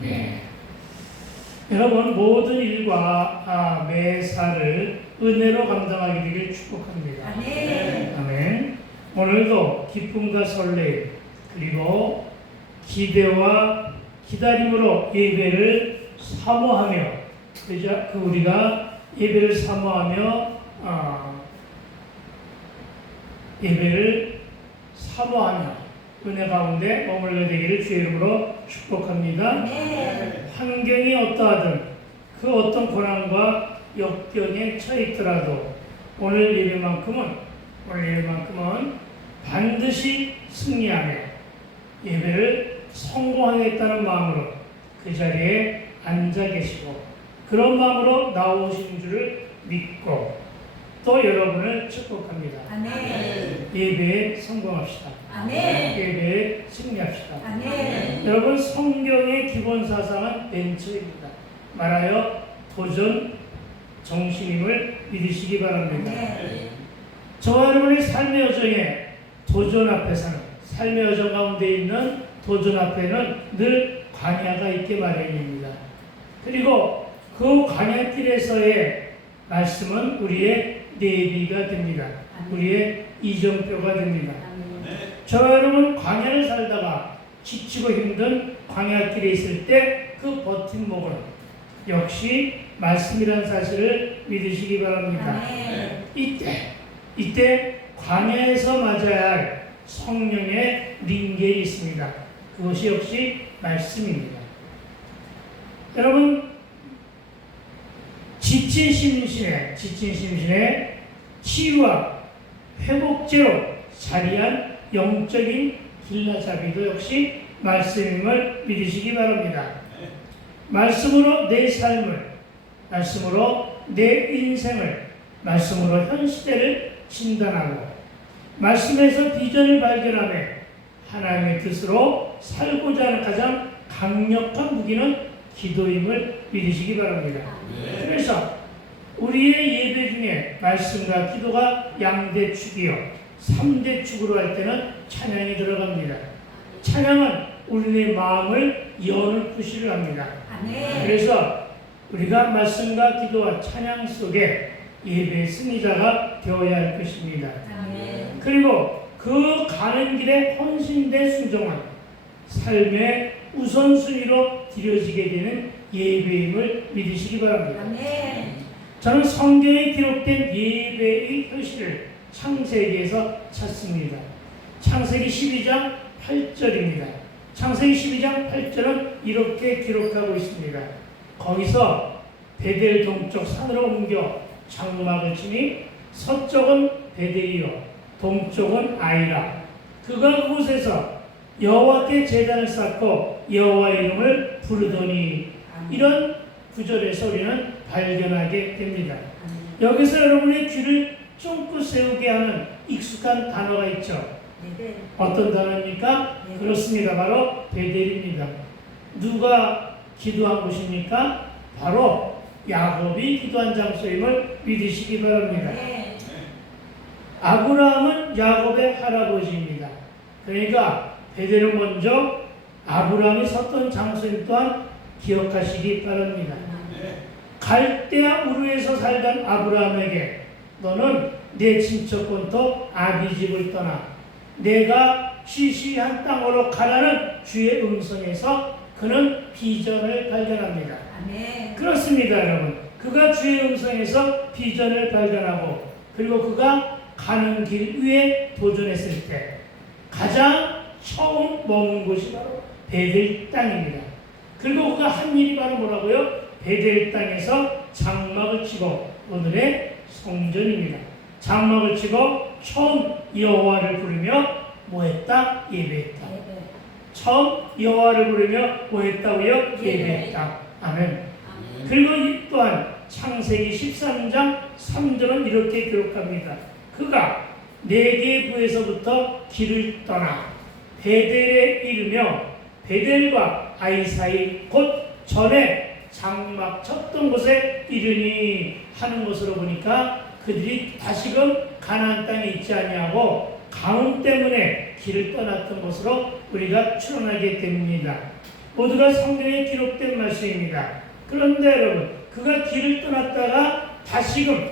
네. 여러분 모든 일과 매사를 은혜로 감당하게 되길 축복합니다. 아멘. 아멘. 오늘도 기쁨과 설렘 그리고 기대와 기다림으로 예배를 사모하며 우리가 예배를 사모하며 예배를 사모하며 은혜 가운데 머물러 되기를 주의 이름으로 축복합니다. 아멘. 환경이 어떠하든 그 어떤 고난과 역경에 처해 있더라도 오늘 예배만큼은 반드시 승리하며 예배를 성공하겠다는 마음으로 그 자리에 앉아 계시고 그런 마음으로 나오신 줄을 믿고 또 여러분을 축복합니다. 아멘. 예배에 성공합시다. 아멘. 예배에 승리합시다. 아멘. 여러분 성경의 기본 사상은 벤처입니다. 말하여 도전 정신임을 믿으시기 바랍니다. 아멘. 저와 여러분의 삶의 여정에 도전 앞에서는 삶의 여정 가운데 있는 도전 앞에는 늘 광야가 있게 마련입니다. 그리고 그 광야길에서의 말씀은 우리의 내비가 됩니다. 우리의 이정표가 됩니다. 저와 여러분 광야를 살다가 지치고 힘든 광야길에 있을 때 그 버팀목은 역시 말씀이라는 사실을 믿으시기 바랍니다. 이때 광야에서 맞아야 할 성령의 링겔이 있습니다. 그것이 역시 말씀입니다. 여러분 지친 심신의 치유와 회복제로 자리한 영적인 길라잡이도 역시 말씀임을 믿으시기 바랍니다. 말씀으로 내 삶을, 말씀으로 내 인생을, 말씀으로 현 시대를 진단하고 말씀에서 비전을 발견하며 하나님의 뜻으로 살고자 하는 가장 강력한 무기는 기도임을 믿으시기 바랍니다. 그래서 우리의 예배 중에 말씀과 기도가 양대축이요 3대축으로 할 때는 찬양이 들어갑니다. 찬양은 우리의 마음을 여는 표시를 합니다. 그래서 우리가 말씀과 기도와 찬양 속에 예배의 승리자가 되어야 할 것입니다. 그리고 그 가는 길에 헌신된 순종은 삶의 우선순위로 드려지게 되는 예배임을 믿으시기 바랍니다. 저는 성경에 기록된 예배의 표시를 창세기에서 찾습니다. 창세기 12장 8절입니다. 창세기 12장 8절은 이렇게 기록하고 있습니다. 거기서 베델 동쪽 산으로 옮겨 장막을 치니 서쪽은 베델이요 동쪽은 아이라. 그가 그곳에서 여호와께 제단을 쌓고 여호와 이름을 부르더니 이런 구절에서 우리는 발견하게 됩니다. 여기서 여러분의 귀를 쫑긋 세우게 하는 익숙한 단어가 있죠. 어떤 단어입니까? 그렇습니다. 바로 베델입니다. 누가 기도한 곳입니까? 바로 야곱이 기도한 장소임을 믿으시기 바랍니다. 아브라함은 야곱의 할아버지입니다. 그러니까 베델은 먼저 아브라함이 섰던 장소임 또한 기억하시기 바랍니다. 갈대아 우르에서 살던 아브라함에게 너는 내 친척 본토 아비 집을 떠나 내가 쉬쉬한 땅으로 가라는 주의 음성에서 그는 비전을 발견합니다. 그렇습니다, 여러분. 그가 주의 음성에서 비전을 발견하고 그리고 그가 가는 길 위에 도전했을 때 가장 처음 머문 곳이 바로 베델 땅입니다. 그리고 그가 한 일이 바로 뭐라고요? 베델 땅에서 장막을 치고 오늘의 성전입니다. 장막을 치고 처음 여호와를 부르며 뭐했다? 예배했다. 처음 여호와를 부르며 뭐했다고요? 예배했다. 아멘. 그리고 또한 창세기 13장 3절은 이렇게 기록합니다. 그가 네개 부에서부터 길을 떠나 베델에 이르며 베델과 아이 사이 곧 전에 장막 쳤던 곳에 이르니 하는 것으로 보니까 그들이 다시금 가나안 땅에 있지 아니하고 가뭄 때문에 길을 떠났던 것으로 우리가 추론하게 됩니다. 모두가 성경에 기록된 말씀입니다. 그런데 여러분, 그가 길을 떠났다가 다시금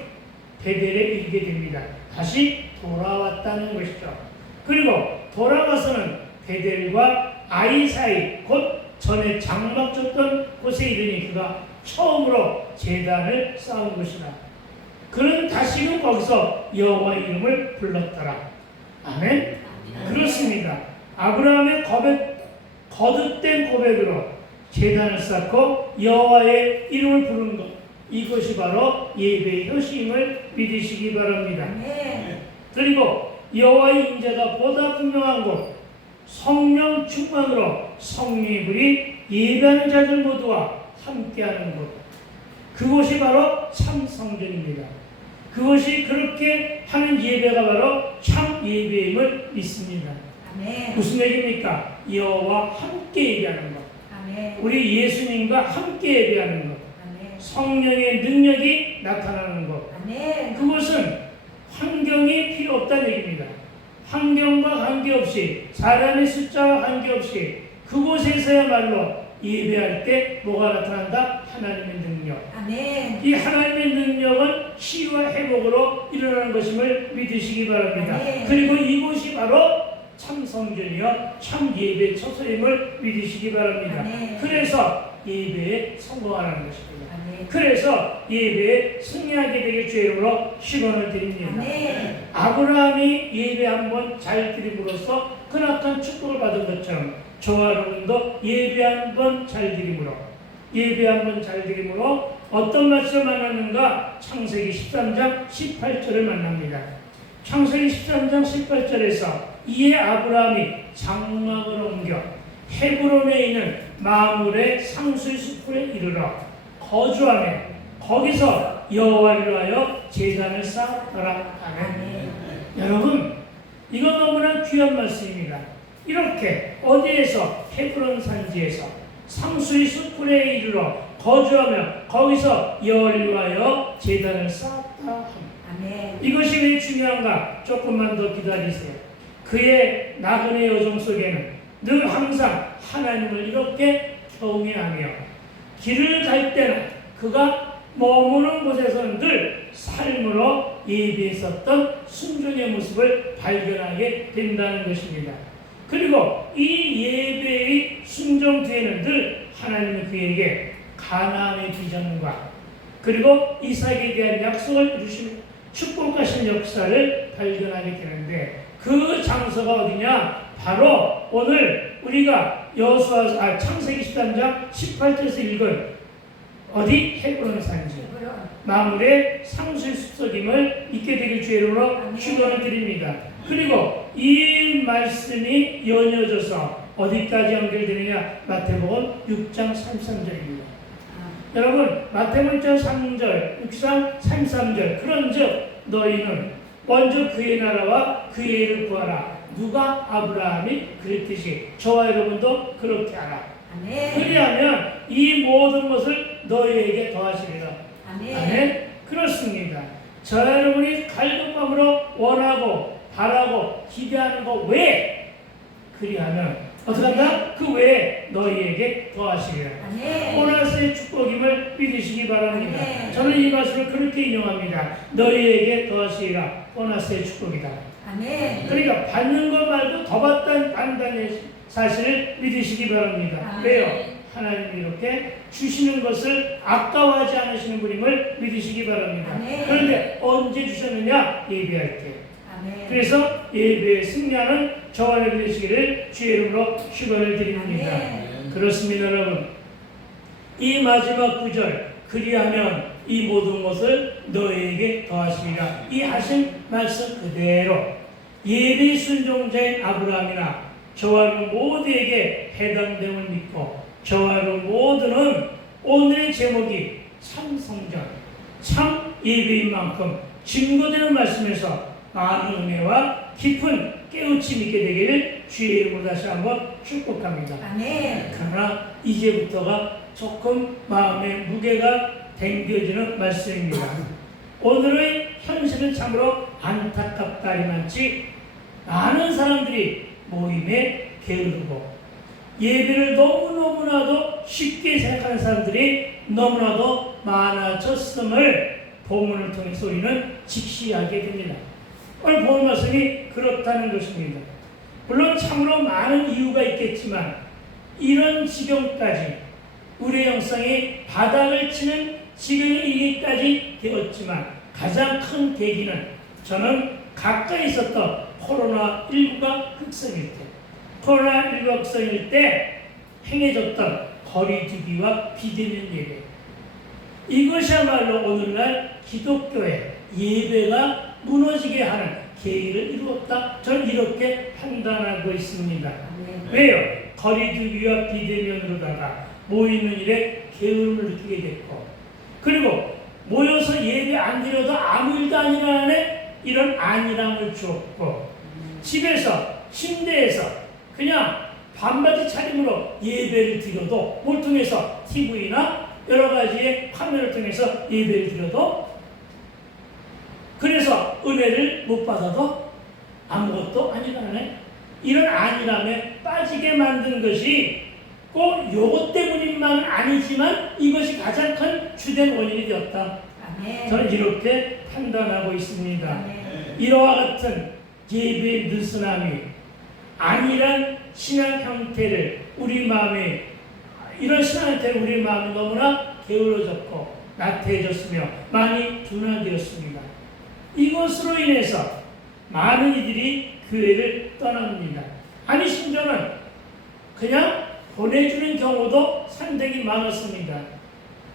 베델에 이르게 됩니다. 다시 돌아왔다는 것이죠. 그리고 돌아와서는 베델과 아이 사이, 곧 전에 장막 쳤던 곳에 이르니 그가 처음으로 제단을 쌓은 것이다. 그는 다시금 거기서 여호와 이름을 불렀더라. 아멘? 그렇습니다. 아브라함의 거듭된 고백으로 제단을 쌓고 여호와의 이름을 부르는 것, 이것이 바로 예배의 효심을 믿으시기 바랍니다. 그리고 여호와의 임재가 보다 분명한 곳, 성령 충만으로 성령의 불이 예배하는 자들 모두와 함께하는 곳, 그곳이 바로 참 성전입니다. 그것이 그렇게 하는 예배가 바로 참 예배임을 믿습니다. 아멘. 무슨 얘기입니까? 여호와 함께 예배하는 것, 아멘. 우리 예수님과 함께 예배하는 것, 아멘. 성령의 능력이 나타나는 것, 아멘. 그것은 환경이 필요 없다는 얘기입니다. 환경과 관계없이, 사람의 숫자와 관계없이 그곳에서야말로 예배할 때 뭐가 나타난다? 하나님의 능력. 아멘. 이 하나님의 능력은 치유와 회복으로 일어나는 것임을 믿으시기 바랍니다. 아멘. 그리고 이곳이 바로 참 성전이요 참 예배 처소임을 믿으시기 바랍니다. 아멘. 그래서 예배에 성공하는 것입니다. 아멘. 그래서 예배에 승리하게 되길 주의 이름으로 축원을 드립니다. 아멘. 아브라함이 예배 한번 잘 드림으로써 그나큰 축복을 받은 것처럼 저와 여러분도 예배 한번 잘 드림으로, 예배 한번 잘 드림으로 어떤 말씀을 만났는가? 창세기 13장 18절을 만납니다. 창세기 13장 18절에서 이에 아브라함이 장막을 옮겨 헤브론에 있는 마므레 상수의 숲에 이르러 거주하며 거기서 여호와를 위하여 제단을 쌓았더라. 아멘. 여러분, 이건 너무나 귀한 말씀입니다. 이렇게 어디에서? 헤브론 산지에서 상수의 숲에 이르러 거주하며 거기서 여호와를 위하여 제단을 쌓았다. 아멘. 이것이 왜 중요한가? 조금만 더 기다리세요. 그의 나그네 여정 속에는 늘 항상 하나님을 이렇게 경외하며 길을 갈 때는 그가 머무는 곳에서는 늘 삶으로 예배했었던 순종의 모습을 발견하게 된다는 것입니다. 그리고 이 예배의 순종 뒤에는 늘 하나님은 그에게 가나안의 비전과 그리고 이삭에 대한 약속을 이루시는 축복하신 역사를 발견하게 되는데, 그 장소가 어디냐? 바로 오늘 우리가 창세기 13장 18절에서 읽은 어디? 헤브론 산지 마므레 상수의 숲속임을 믿게 되길 주의 이름으로 축원을 드립니다. 그리고 이 말씀이 연이어져서 어디까지 연결되느냐? 마태복음 6장 33절입니다. 여러분, 마태복음 6장 3절, 6장 33절, 그런즉 너희는 먼저 그의 나라와 그의 일을 구하라. 누가? 아브라함이 그랬듯이 저와 여러분도 그렇게 하라. 아멘. 그리하면 이 모든 것을 너희에게 더하시리라. 아멘. 아멘. 그렇습니다. 저와 여러분이 갈급함으로 원하고 바라고 기대하는 거 왜? 그리하면 어떻게 한다? 그 외에 너희에게 더하시리라. 아멘. 보너스의 축복임을 믿으시기 바랍니다. 아멘. 저는 이 말씀을 그렇게 인용합니다. 너희에게 더하시리라. 보너스의 축복이다. 아멘. 그러니까 받는 것 말고 더 받는다는 사실을 믿으시기 바랍니다. 아멘. 왜요? 하나님이 이렇게 주시는 것을 아까워하지 않으시는 분임을 믿으시기 바랍니다. 아멘. 그런데 언제 주셨느냐? 예배할 때. 아멘. 그래서 예배에 승리하는 저와 여러분 되시기를 주의 이름으로 축원을 드립니다. 아멘. 그렇습니다, 여러분. 이 마지막 구절, 그리하면 이 모든 것을 너희에게 더하시리라. 이 하신 말씀 그대로 예배 순종자인 아브라함이나 저와 여러분 모두에게 해당됨을 믿고, 저와 여러분 모두는 오늘의 제목이 참 성전, 참 예배인 만큼 증거되는 말씀에서 많은 은혜와 깊은 깨우침이 있게 되기를 주의 이름으로 다시 한번 축복합니다. 아멘. 그러나 이제부터가 조금 마음에 무게가 댕겨지는 말씀입니다. 오늘의 현실은 참으로 안타깝다리 많지, 많은 사람들이 모임에 게으르고 예배를 너무너무 너무나도 쉽게 생각하는 사람들이 너무나도 많아졌음을 본문을 통해서 우리는 직시하게 됩니다. 오늘 본 말씀이 그렇다는 것입니다. 물론 참으로 많은 이유가 있겠지만 이런 지경까지 우리의 영성이 바닥을 치는 지경에 이르기까지 되었지만 가장 큰 계기는 저는 가까이 있었던 코로나19가 극성일 때, 코로나19가 극성일 때 행해졌던 거리두기와 비대면 예배, 이것이야말로 오늘날 기독교의 예배가 무너지게 하는 계기를 이루었다. 저는 이렇게 판단하고 있습니다. 왜요? 거리두기와 비대면으로다가 모이는 일에 게으름을 느끼게 됐고, 그리고 모여서 예배 안 드려도 아무 일도 아니라는 이런 안일함을 주었고, 집에서 침대에서 그냥 반바지 차림으로 예배를 드려도 뭘 통해서 TV나 여러 가지의 카메라를 통해서 예배를 드려도, 그래서 은혜를 못 받아도 아무것도 아니라네, 이런 안일함에 빠지게 만든 것이 꼭 요것 때문인만 아니지만 이것이 가장 큰 주된 원인이 되었다. 아멘. 저는 이렇게 판단하고 있습니다. 아멘. 이와 같은 예배의 느슨함이 안일한 신앙 형태를 우리 마음에, 이런 신앙 형태를 우리 마음이 너무나 게을러졌고 나태해졌으며 많이 둔화되었습니다. 이것으로 인해서 많은 이들이 교회를 떠납니다. 아니 심지어는 그냥 보내주는 경우도 상당히 많았습니다.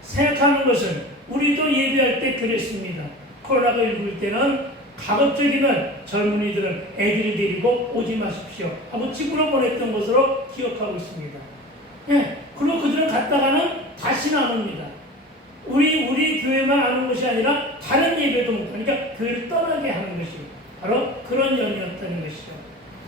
생각하는 것은 우리도 예배할 때 그랬습니다. 코로나가 일굴 때는 가급적이면 젊은이들은 애들을 데리고 오지 마십시오 하고 집으로 보냈던 것으로 기억하고 있습니다. 예, 그리고 그들은 갔다가는 다시는 안 옵니다. 우리 교회만 아는 것이 아니라 다른 예배도 못 가니까 교회를 떠나게 하는 것이 바로 그런 연이었다는 것이죠.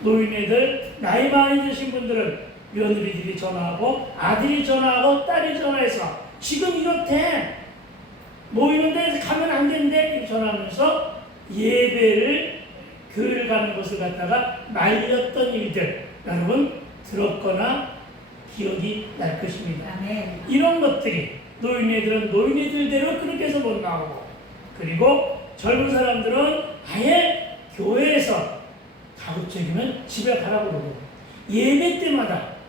노인네들, 나이 많이 드신 분들은 며느리들이 전화하고 아들이 전화하고 딸이 전화해서 지금 이렇대, 모이는 데 가면 안 된대 전화하면서 예배를, 교회를 가는 것을 갖다가 말렸던 일들 여러분 들었거나 기억이 날 것입니다. 아멘. 이런 것들이 노인네들은 노인네들대로 그렇게 해서 못 나오고, 그리고 젊은 사람들은 아예 교회에서 가급적이면 집에 가라고 그러고, 예배 때마다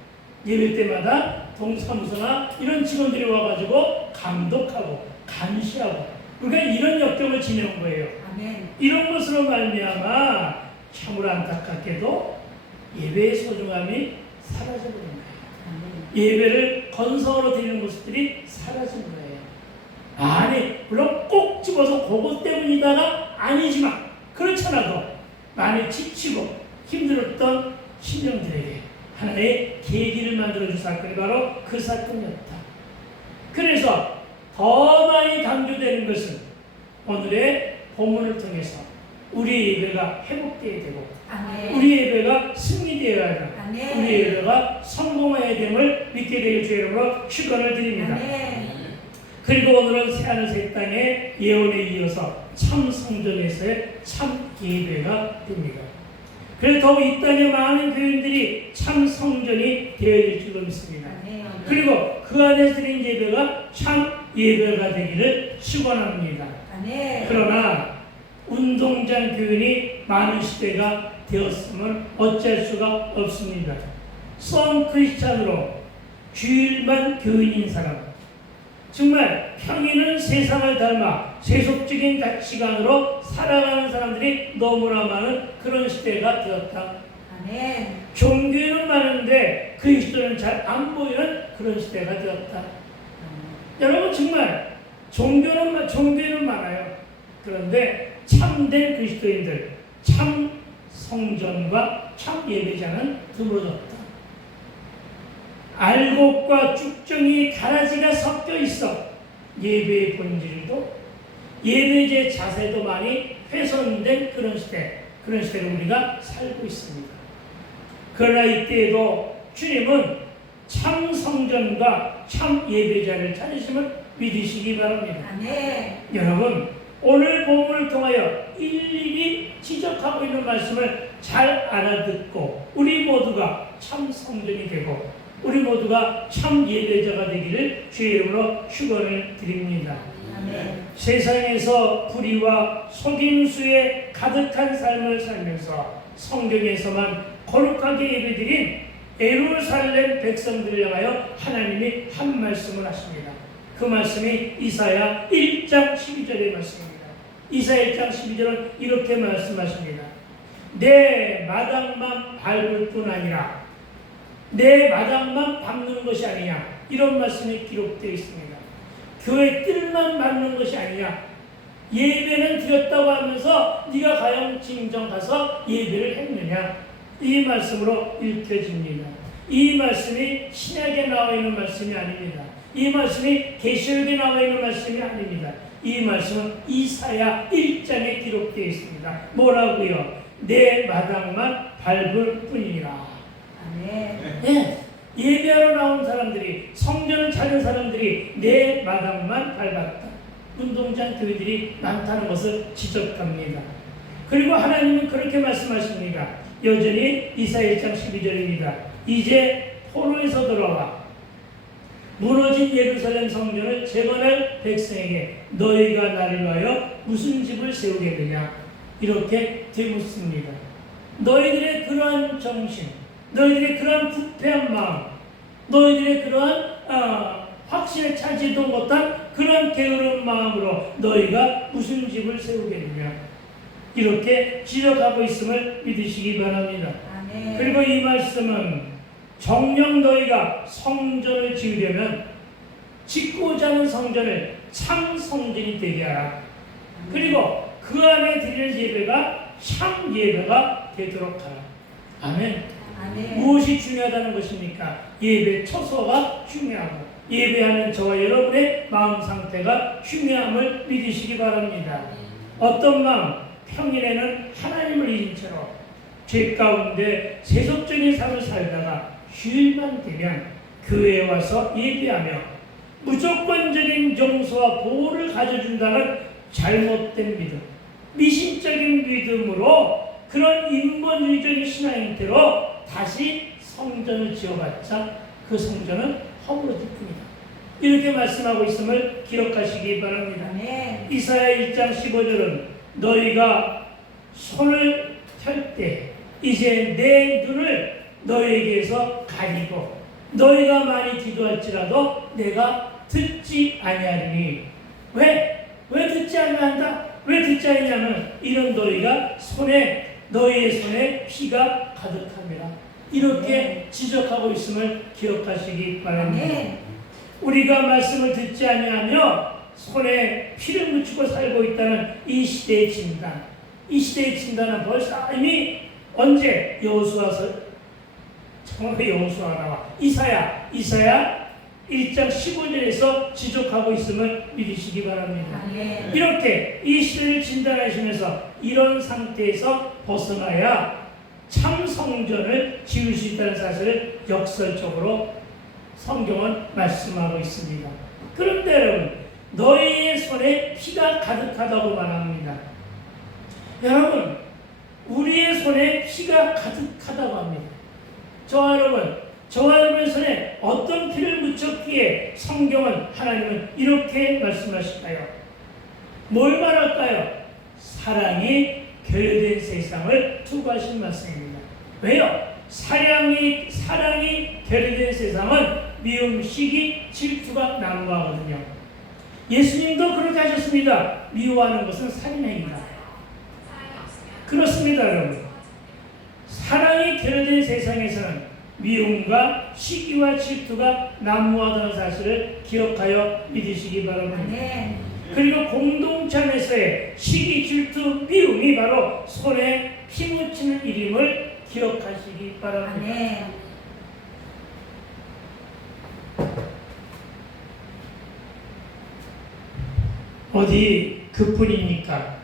동사무소나 이런 직원들이 와가지고 감독하고 감시하고, 그러니까 이런 역경을 지내온 거예요. 아멘. 이런 것으로 말미암아 참으로 안타깝게도 예배의 소중함이 사라져버린 거예요. 예배를 건성으로 드리는 모습들이 사라진 거예요. 아니 물론 꼭 집어서 그것 때문이다가 아니지만, 그렇잖아도 많이 지치고 힘들었던 신령들에게 하나의 계기를 만들어준 사건이 바로 그 사건이었다. 그래서 더 많이 강조되는 것은 오늘의 본문을 통해서 우리 예배가 회복되어야 되고, 아멘. 우리 예배가 승리되어야 하고, 아멘. 우리 예배가 성공해야 됨을 믿게 되길 주의 이름으로 축원을 드립니다. 아멘. 그리고 오늘은 새하늘 새 땅의 예언에 이어서 참 성전에서의 참 예배가 됩니다. 그래서 더욱 이 땅의 많은 교인들이 참 성전이 되어야 될 줄로 믿습니다. 아멘. 그리고 그 안에 드린 예배가 참 예배가 되기를 축원합니다. 아멘. 그러나 운동장 교인이 많은 시대가 되었음은 어찌할 수가 없습니다. 썬 크리스찬으로 주일만 교인인 사람, 정말 평일은 세상을 닮아 세속적인 가치관으로 살아가는 사람들이 너무나 많은 그런 시대가 되었다. 아멘. 종교는 많은데 그리스도는 잘 안 보이는 그런 시대가 되었다. 여러분 정말 종교는 많아요. 그런데 참된 그리스도인들, 참 성전과 참 예배자는 드물어졌다. 알곡과 쭉정이 가라지가 섞여 있어 예배의 본질도, 예배의 자세도 많이 훼손된 그런 시대를 우리가 살고 있습니다. 그러나 이때에도 주님은 참 성전과 참 예배자를 찾으심을 믿으시기 바랍니다. 아멘. 여러분 오늘 본문을 통하여 일일이 지적하고 있는 말씀을 잘 알아듣고 우리 모두가 참 성전이 되고 우리 모두가 참 예배자가 되기를 주의 이름으로 축원을 드립니다. 아멘. 세상에서 불의와 속임수에 가득한 삶을 살면서 성경에서만 거룩하게 예배드린 예루살렘 백성들을 향하여 하나님이 한 말씀을 하십니다. 그 말씀이 이사야 1장 12절의 말씀입니다. 이사야 1장 12절은 이렇게 말씀하십니다. 내 마당만 밟을 뿐 아니라 내 마당만 밟는 것이 아니냐, 이런 말씀이 기록되어 있습니다. 교회 뜰만 밟는 것이 아니냐, 예배는 드렸다고 하면서 네가 과연 진정 가서 예배를 했느냐, 이 말씀으로 읽혀집니다. 이 말씀이 신약에 나와 있는 말씀이 아닙니다. 이 말씀이 계시록에 나와 있는 말씀이 아닙니다. 이 말씀은 이사야 1장에 기록되어 있습니다. 뭐라고요? 내 마당만 밟을 뿐이라. 아멘. 네, 예배하러 나온 사람들이, 성전을 찾은 사람들이 내 마당만 밟았다. 운동장 교회들이 많다는 것을 지적합니다. 그리고 하나님은 그렇게 말씀하십니다. 여전히 이사야 1장 12절입니다. 이제 포로에서 돌아와 무너진 예루살렘 성전을 재건할 백성에게 너희가 나를 위하여 무슨 집을 세우겠느냐, 이렇게 되묻습니다. 너희들의 그러한 정신, 너희들의 그러한 부패한 마음, 너희들의 그러한 확신에 차지도 못한 그러한 게으른 마음으로 너희가 무슨 집을 세우겠느냐, 이렇게 지적하고 있음을 믿으시기 바랍니다. 아멘. 그리고 이 말씀은 정녕 너희가 성전을 지으려면 짓고자 하는 성전을 참 성전이 되게 하라. 그리고 그 안에 드리는 예배가 참 예배가 되도록 하라. 아멘. 아멘. 무엇이 중요하다는 것입니까? 예배 처소가 중요하고 예배하는 저와 여러분의 마음 상태가 중요함을 믿으시기 바랍니다. 어떤 마음? 평일에는 하나님을 잊은 채로 죄 가운데 세속적인 삶을 살다가 휴일만 되면 교회에 와서 예배하며 무조건적인 정서와 보호를 가져준다는 잘못된 믿음, 미신적인 믿음으로 그런 인본주의적인 신앙 형태로 다시 성전을 지어봤자 그 성전은 허물어질 뿐이다. 이렇게 말씀하고 있음을 기억하시기 바랍니다. 아멘. 이사야 1장 15절은 너희가 손을 펼 때 이제 내 눈을 너희에게서 가리고 너희가 많이 기도할지라도 내가 듣지 아니하리니. 왜 듣지 아니한다? 왜 듣지 아니냐면 이런 너희가 너희의 손에 피가 가득함이라. 이렇게 지적하고 있음을 기억하시기 바랍니다. 아멘. 우리가 말씀을 듣지 아니하며 손에 피를 묻히고 살고 있다는 이 시대의 진단, 이 시대의 진단은 벌써 이미 언제 여호수아 나와 이사야 1장 15절에서 지적하고 있음을 믿으시기 바랍니다. 아멘. 이렇게 이 시대를 진단하시면서 이런 상태에서 벗어나야 참 성전을 지을 수 있다는 사실을 역설적으로 성경은 말씀하고 있습니다. 그런데 여러분, 너희의 손에 피가 가득하다고 말합니다. 여러분, 우리의 손에 피가 가득하다고 합니다. 저와 여러분의 손에 어떤 피를 묻혔기에 성경은, 하나님은 이렇게 말씀하실까요? 뭘 말할까요? 사랑이 결여된 세상을 투구하신 말씀입니다. 왜요? 사랑이 결여된 세상은 미움, 시기, 질투가 난무하거든요. 예수님도 그렇게 하셨습니다. 미워하는 것은 살인행위다. 그렇습니다, 여러분. 사랑이 결여된 세상에서는 미움과 시기와 질투가 난무하다는 사실을 기억하여 믿으시기 바랍니다. 아멘. 그리고 공동체 안에서의 시기, 질투, 미움이 바로 손에 피 묻히는 일임을 기억하시기 바랍니다. 아멘. 어디 그뿐입니까?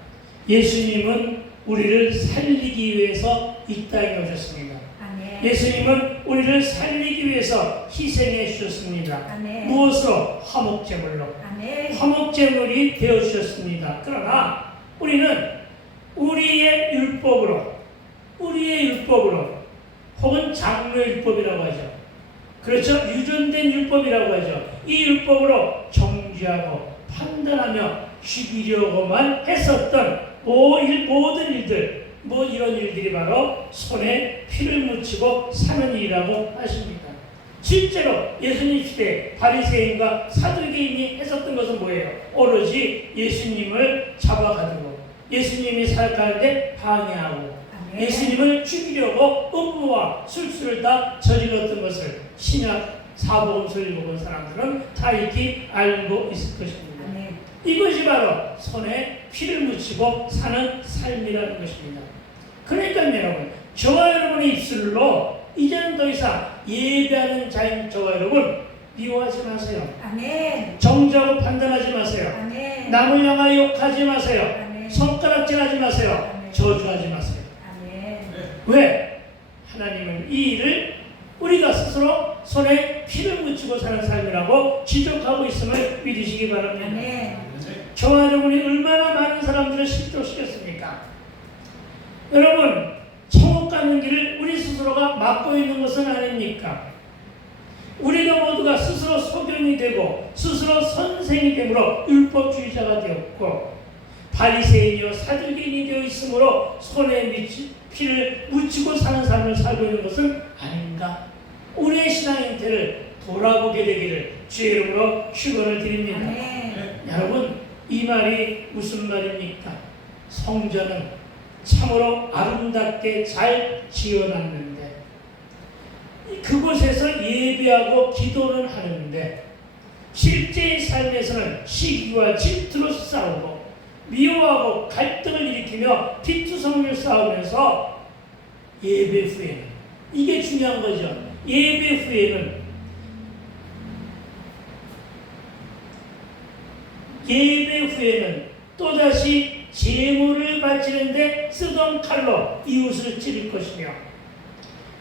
예수님은 우리를 살리기 위해서 이 땅에 오셨습니다. 아멘. 예수님은 우리를 살리기 위해서 희생해 주셨습니다. 아멘. 무엇으로? 화목제물로. 아멘. 화목제물이 되어 주셨습니다. 그러나 우리는 우리의 율법으로 혹은 장로율법이라고 하죠. 그렇죠? 유전된 율법이라고 하죠. 이 율법으로 정죄하고 판단하며 죽이려고만 했었던 모든 일들, 이런 일들이 바로 손에 피를 묻히고 사는 일이라고 하십니다. 실제로 예수님 시대 바리새인과 사두개인이 했었던 것은 뭐예요? 오로지 예수님을 잡아가지고 예수님이 살아가는데 방해하고 예수님을 죽이려고 음모와 술수를 다 저질렀던 것을 신약 사복음서를 읽어본 사람들은 다 익히 알고 있을 것입니다. 이것이 바로 손에 피를 묻히고 사는 삶이라는 것입니다. 그러니까 여러분, 저와 여러분의 입술로 이제는 더 이상 예배하는 자인 저와 여러분 미워하지 마세요. 아멘. 정죄하고 판단하지 마세요. 아멘. 남을 향하여 욕하지 마세요. 아멘. 손가락질하지 마세요. 아멘. 저주하지 마세요. 아멘. 왜? 하나님은 이 일을 우리가 스스로 손에 피를 묻히고 사는 삶이라고 지적하고 있음을 믿으시기 바랍니다. 아멘. 저와 여러분이 얼마나 많은 사람들을 실족시켰습니까? 여러분, 천국 가는 길을 우리 스스로가 막고 있는 것은 아닙니까? 우리가 모두가 스스로 소경이 되고 스스로 선생이 되므로 율법주의자가 되었고 바리새인이요 사두개인이 되어 있으므로 손에 피를 묻히고 사는 삶을 살고 있는 것은 아닌가? 우리의 신앙 형태를 돌아보게 되기를 주의 이름으로 축원을 드립니다. 여러분, 이 말이 무슨 말입니까? 성전은 참으로 아름답게 잘 지어놨는데 그곳에서 예배하고 기도는 하는데 실제의 삶에서는 시기와 질투로 싸우고 미워하고 갈등을 일으키며 피투성을 싸우면서 예배 후에는, 이게 중요한 거죠. 예배 후에는 또다시 제물을 바치는데 쓰던 칼로 이웃을 찌를 것이며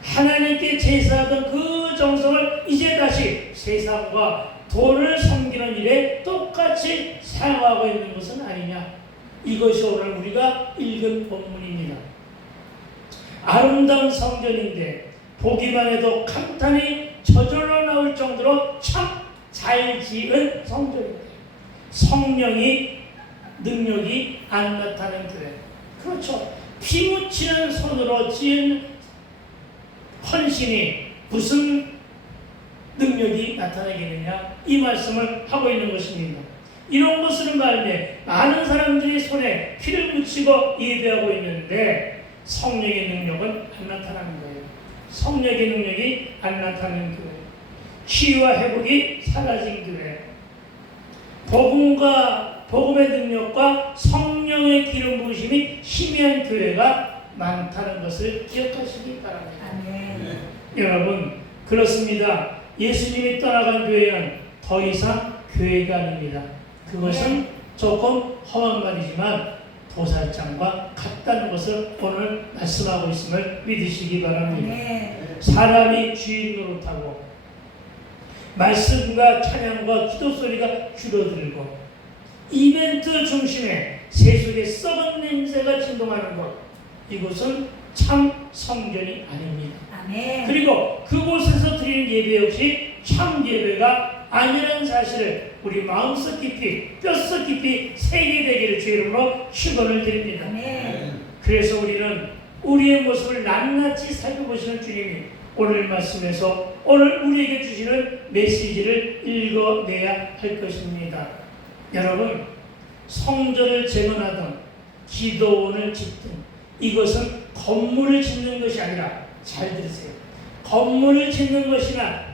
하나님께 제사하던 그 정성을 이제 다시 세상과 돈을 섬기는 일에 똑같이 사용하고 있는 것은 아니냐. 이것이 오늘 우리가 읽은 본문입니다. 아름다운 성전인데 보기만 해도 감탄이 저절로 나올 정도로 참 잘 지은 성전입니다. 성령이 능력이 안 나타나는 교회. 그렇죠. 피 묻히는 손으로 지은 헌신이 무슨 능력이 나타나겠느냐, 이 말씀을 하고 있는 것입니다. 이런 것으로 말미암아 많은 사람들이 손에 피를 묻히고 예배하고 있는데 성령의 능력은 안 나타나는 거예요. 성령의 능력이 안 나타나는 교회, 치유와 회복이 사라진 교회, 복음의 능력과 성령의 기름 부으심이 희미한 교회가 많다는 것을 기억하시기 바랍니다. 아멘. 여러분, 그렇습니다. 예수님이 떠나간 교회는 더 이상 교회가 아닙니다. 그것은 조금 험한 말이지만 도살장과 같다는 것을 오늘 말씀하고 있음을 믿으시기 바랍니다. 사람이 주인 노릇하고 말씀과 찬양과 기도 소리가 줄어들고 이벤트 중심에 세속의 썩은 냄새가 진동하는 것, 이것은 참 성전이 아닙니다. 아멘. 그리고 그곳에서 드리는 예배 역시 참 예배가 아니라는 사실을 우리 마음속 깊이 뼛속 깊이 새게 되기를 주의 이름으로 축원을 드립니다. 아멘. 그래서 우리는 우리의 모습을 낱낱이 살펴보시는 주님이 오늘 말씀에서 오늘 우리에게 주시는 메시지를 읽어내야 할 것입니다. 여러분, 성전을 재건하든 기도원을 짓든 이것은 건물을 짓는 것이 아니라, 잘 들으세요, 건물을 짓는 것이나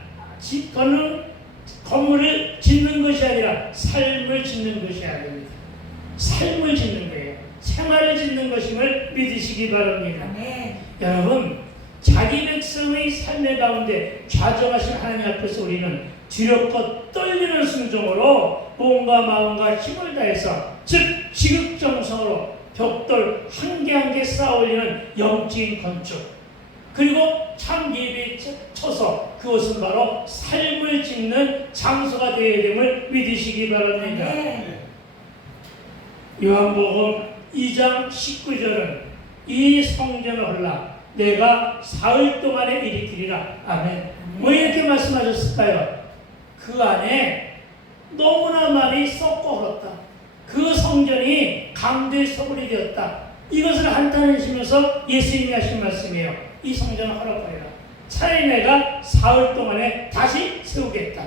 건물을 짓는 것이 아니라 삶을 짓는 것이 아닙니다. 삶을 짓는 거예요. 생활을 짓는 것임을 믿으시기 바랍니다. 아멘. 여러분, 자기 백성의 삶의 가운데 좌정하신 하나님 앞에서 우리는 두렵고 떨리는 순종으로 몸과 마음과 힘을 다해서, 즉 지극정성으로 벽돌 한 개 한 개 쌓아 올리는 영적인 건축, 그리고 참 예배에 쳐서 그것은 바로 삶을 짓는 장소가 되어야 됨을 믿으시기 바랍니다. 요한복음 2장 19절은 이 성전을 헐라 내가 사흘 동안에 일으키리라. 아멘. 왜 이렇게 말씀하셨을까요? 그 안에 너무나 많이 썩고 흘렀다. 그 성전이 강도의 서물이 되었다. 이것을 한탄하시면서 예수님이 하신 말씀이에요. 이 성전을 헐어버려라. 차라리 내가 사흘 동안에 다시 세우겠다.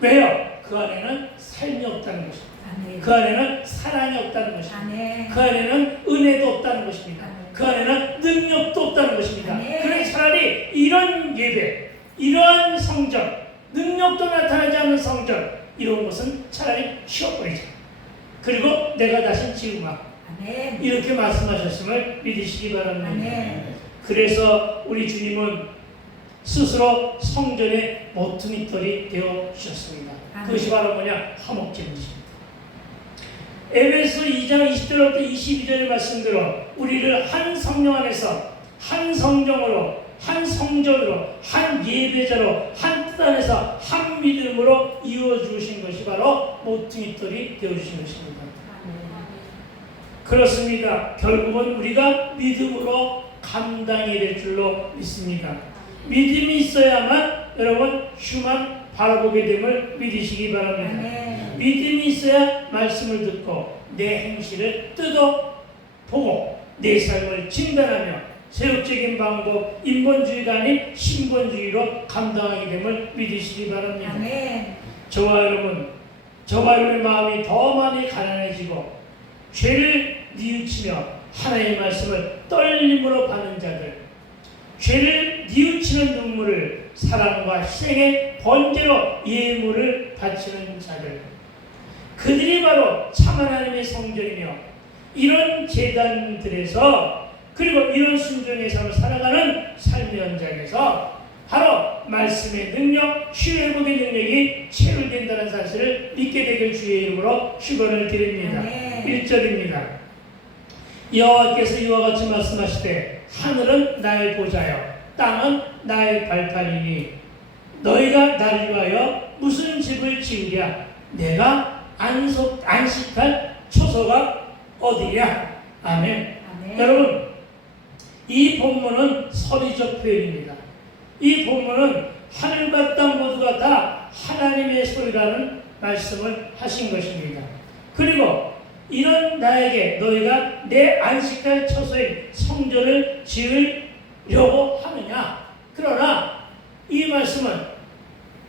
왜요? 그 안에는 삶이 없다는 것입니다. 아멘. 그 안에는 사랑이 없다는 것입니다. 아멘. 그 안에는 은혜도 없다는 것입니다. 아멘. 그 안에는 능력도 없다는 것입니다. 아멘. 그러니 차라리 이런 예배, 이런 성전, 능력도 나타나지 않는 성전, 이런 것은 차라리 쉬어버리자. 그리고 내가 다시 지으마. 아멘. 이렇게 말씀하셨음을 믿으시기 바랍니다. 아멘. 그래서 우리 주님은 스스로 성전의 모퉁이돌이 되어 주셨습니다. 아멘. 그것이 바로 뭐냐? 화목제물입니다. 에베소 2장 20절부터 22절의 말씀대로 우리를 한 성령 안에서 한 성정으로, 한 성전으로, 한 예배자로, 한 뜻 안에서 한 믿음으로 이루어주신 것이 바로 모퉁이돌이 되어주신 것입니다. 그렇습니다. 결국은 우리가 믿음으로 감당이 될 줄로 믿습니다. 믿음이 있어야만 여러분 주만 바라보게 됨을 믿으시기 바랍니다. 아멘. 믿음이 있어야 말씀을 듣고 내 행실을 뜯어보고 내 삶을 진단하며 세속적인 방법, 인본주의가 아닌 신본주의로 감당하게 됨을 믿으시기 바랍니다. 아멘. 저와 여러분의 마음이 더 많이 가난해지고 죄를 뉘우치며 하나님의 말씀을 떨림으로 받는 자들, 죄를 뉘우치는 눈물을 사랑과 희생의 번제로 예물을 바치는 자들, 그들이 바로 참 하나님의 성전이며 이런 제단들에서 그리고 이런 순종의 삶을 살아가는 삶의 현장에서 바로 말씀의 능력, 치유회복의 능력이 체결된다는 사실을 믿게 되길 주의 이름으로 축원을 드립니다. 아멘. 1절입니다. 여호와께서 이와 같이 말씀하시되 하늘은 나의 보좌요 땅은 나의 발판이니 너희가 나를 위하여 무슨 집을 지으랴 내가 안식할 처소가 어디냐. 아멘. 아멘. 여러분 이 본문은 서리적 표현입니다. 이 본문은 하늘과 땅 모두가 다 하나님의 소리라는 말씀을 하신 것입니다. 그리고 이런 나에게 너희가 내 안식할 처소인 성전을 지으려고 하느냐. 그러나 이 말씀은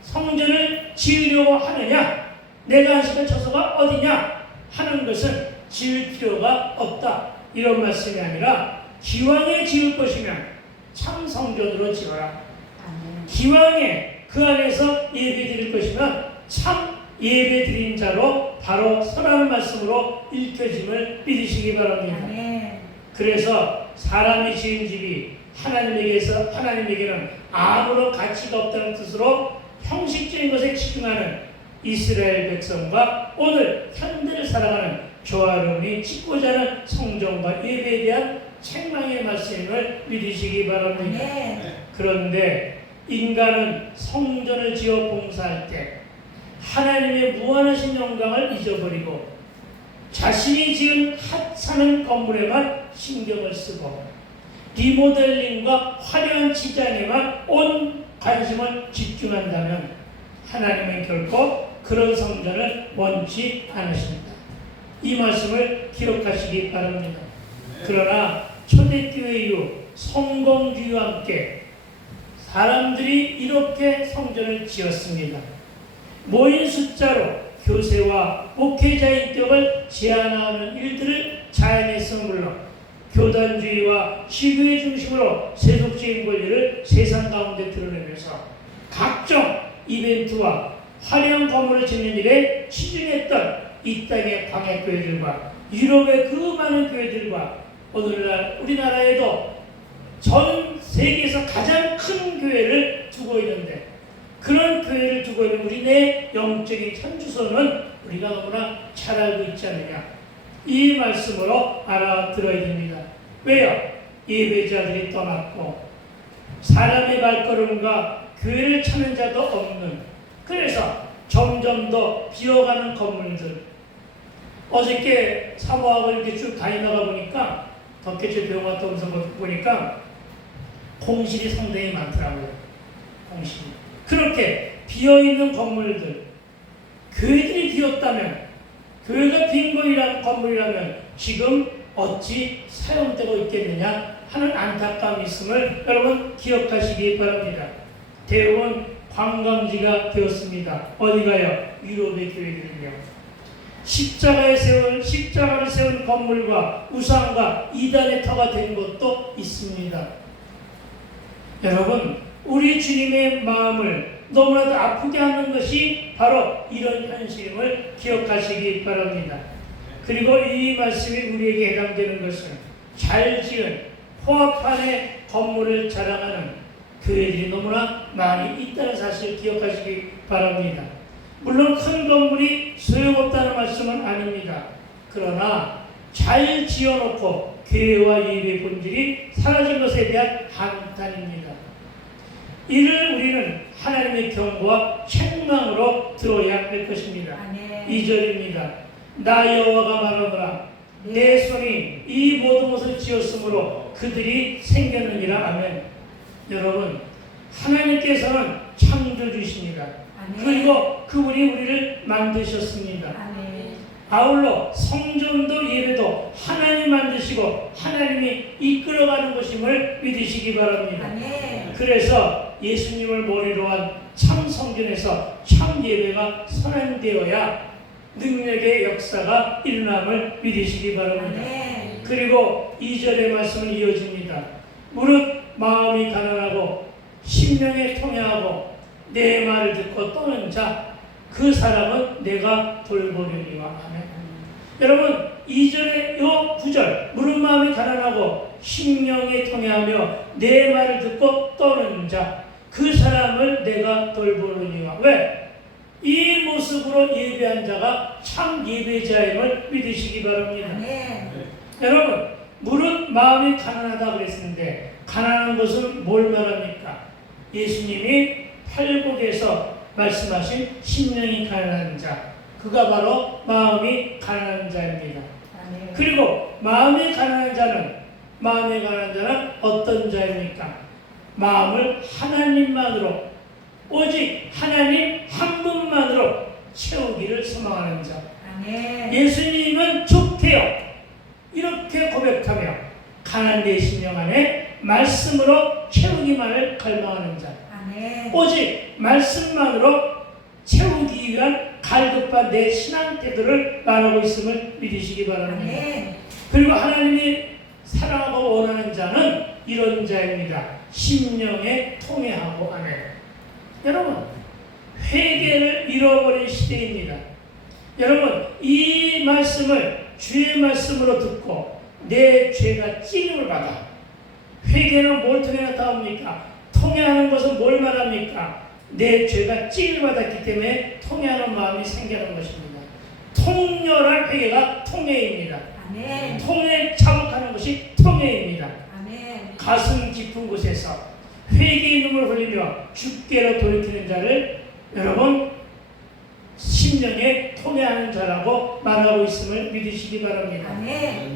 성전을 지으려고 하느냐, 내가 안식할 처소가 어디냐 하는 것은 지을 필요가 없다 이런 말씀이 아니라 기왕에 지을 것이면 참 성전으로 지어라. 아멘. 기왕에 그 안에서 예배 드릴 것이면 참 예배 드린 자로 바로 서라는 말씀으로 읽혀짐을 믿으시기 바랍니다. 아멘. 그래서 사람이 지은 집이 하나님에게는 아무런 가치가 없다는 뜻으로 형식적인 것에 집중하는 이스라엘 백성과 오늘 현대를 살아가는 저와 여러분이 짓고자 하는 성전과 예배에 대한 책망의 말씀을 믿으시기 바랍니다. 아멘. 그런데 인간은 성전을 지어 봉사할 때 하나님의 무한하신 영광을 잊어버리고 자신이 지은 하찮은 건물에만 신경을 쓰고 리모델링과 화려한 지장에만 온 관심을 집중한다면 하나님은 결코 그런 성전을 원치 않으십니다. 이 말씀을 기록하시기 바랍니다. 그러나 초대교회 이후 성공주의와 함께 사람들이 이렇게 성전을 지었습니다. 모인 숫자로 교세와 목회자의 인격을 제한하는 일들을 자연에서 물론 교단주의와 시교의 중심으로 세속적인 권리를 세상 가운데 드러내면서 각종 이벤트와 화려한 건물을 짓는 일에 치중했던 이 땅의 광야교회들과 유럽의 그 많은 교회들과 오늘날 우리나라에도 전 세계에서 가장 큰 교회를 두고 있는데 그런 교회를 두고 있는 우리네 영적인 현주소는 우리가 너무나 잘 알고 있지 않느냐. 이 말씀으로 알아들어야 됩니다. 왜요? 예배자들이 떠났고 사람의 발걸음과 교회를 찾는 자도 없는, 그래서 점점 더 비어가는 건물들. 어저께 사모하고 이렇게 쭉 다니다가 보니까 덕계철 병원 동서 보니까 공실이 상당히 많더라고요. 공신. 그렇게 비어있는 건물들, 교회들이 비었다면, 교회가 빈 건물이라면 지금 어찌 사용되고 있겠느냐 하는 안타까움이 있음을 여러분 기억하시기 바랍니다. 대부분 관광지가 되었습니다. 어디가요? 유럽의 교회들은요. 십자가를 세운 건물과 우상과 이단의 터가 된 곳도 있습니다. 여러분, 우리 주님의 마음을 너무나도 아프게 하는 것이 바로 이런 현실임을 기억하시기 바랍니다. 그리고 이 말씀이 우리에게 해당되는 것은 잘 지은 포합판의 건물을 자랑하는 교회들이 너무나 많이 있다는 사실을 기억하시기 바랍니다. 물론 큰 건물이 소용없다는 말씀은 아닙니다. 그러나 잘 지어놓고 교회와 예배의 본질이 사라진 것에 대한 한탄입니다. 이를 우리는 하나님의 경고와 책망으로 들어야 할 것입니다. 2절입니다. 나 여호와가 말하노라 내 손이 이 모든 것을 지었으므로 그들이 생겼느니라. 아멘. 여러분, 하나님께서는 창조주이십니다. 그리고 그분이 우리를 만드셨습니다. 아울러 성전도 예배도 하나님 만드시고 하나님이 이끌어가는 것임을 믿으시기 바랍니다. 그래서 예수님을 머리로 한 참 성전에서 참 예배가 선언되어야 능력의 역사가 일어남을 믿으시기 바랍니다. 그리고 2절의 말씀은 이어집니다. 무릇 마음이 가난하고 심령에 통해하고 내 말을 듣고 떠는 자 그 사람은 내가 돌보려니와. 아멘. 여러분, 2절의 요 9절 무릇 마음이 가난하고 심령에 통해하며 내 말을 듣고 떠는 자 그 사람을 내가 돌보려니와. 왜? 이 모습으로 예배한 자가 참 예배자임을 믿으시기 바랍니다. 여러분, 무릇 마음이 가난하다 그랬는데 가난한 것은 뭘 말합니까? 예수님이 팔복에서 말씀하신 심령이 가난한 자, 그가 바로 마음이 가난한 자입니다. 그리고 마음이 가난한 자는 어떤 자입니까? 마음을 하나님만으로, 오직 하나님 한 분만으로 채우기를 소망하는 자. 예수님은 주태여 이렇게 고백하며 가난 내 심령 안에 말씀으로 채우기만을 갈망하는 자. 오직 말씀만으로 채우기 위한 갈급한 내 신앙 태도를 말하고 있음을 믿으시기 바랍니다. 그리고 하나님이 사랑하고 원하는 자는 이런 자입니다. 심령에 통해하고. 아멘. 여러분, 회개를 잃어버린 시대입니다. 여러분, 이 말씀을 주의 말씀으로 듣고 내 죄가 찔림을 받아. 회개는 뭘 통해 나타납니까? 통해하는 것은 뭘 말합니까? 내 죄가 찔림을 받았기 때문에 통해하는 마음이 생겨난 것입니다. 통렬한 회개가 통해입니다. 통해 자복하는 것이 통해입니다. 가슴 깊은 곳에서 회개의 눈물을 흘리며 주께로 돌이키는 자를 여러분 심령에 통해하는 자라고 말하고 있음을 믿으시기 바랍니다.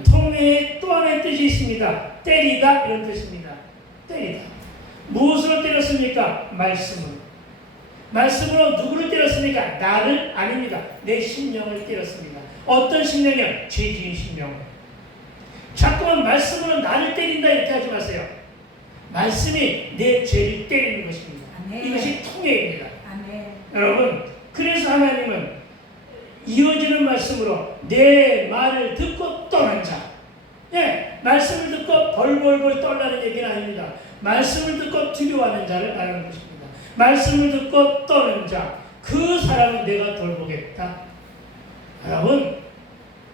통해에 또 하나의 뜻이 있습니다. 때리다 이런 뜻입니다. 때리다. 무엇으로 때렸습니까? 말씀으로. 말씀으로 누구를 때렸습니까? 나를 아닙니다. 내 심령을 때렸습니다. 어떤 심령이요? 죄지은 심령. 자꾸만 말씀으로 나를 때린다 이렇게 하지 마세요. 말씀이 내 죄를 때리는 것입니다. 이것이 통해입니다. 여러분, 그래서 하나님은 이어지는 말씀으로 내 말을 듣고 떠난 자. 말씀을 듣고 벌벌벌 떨라는 얘기는 아닙니다. 말씀을 듣고 두려워하는 자를 말하는 것입니다. 말씀을 듣고 떠는 자, 그 사람은 내가 돌보겠다. 여러분,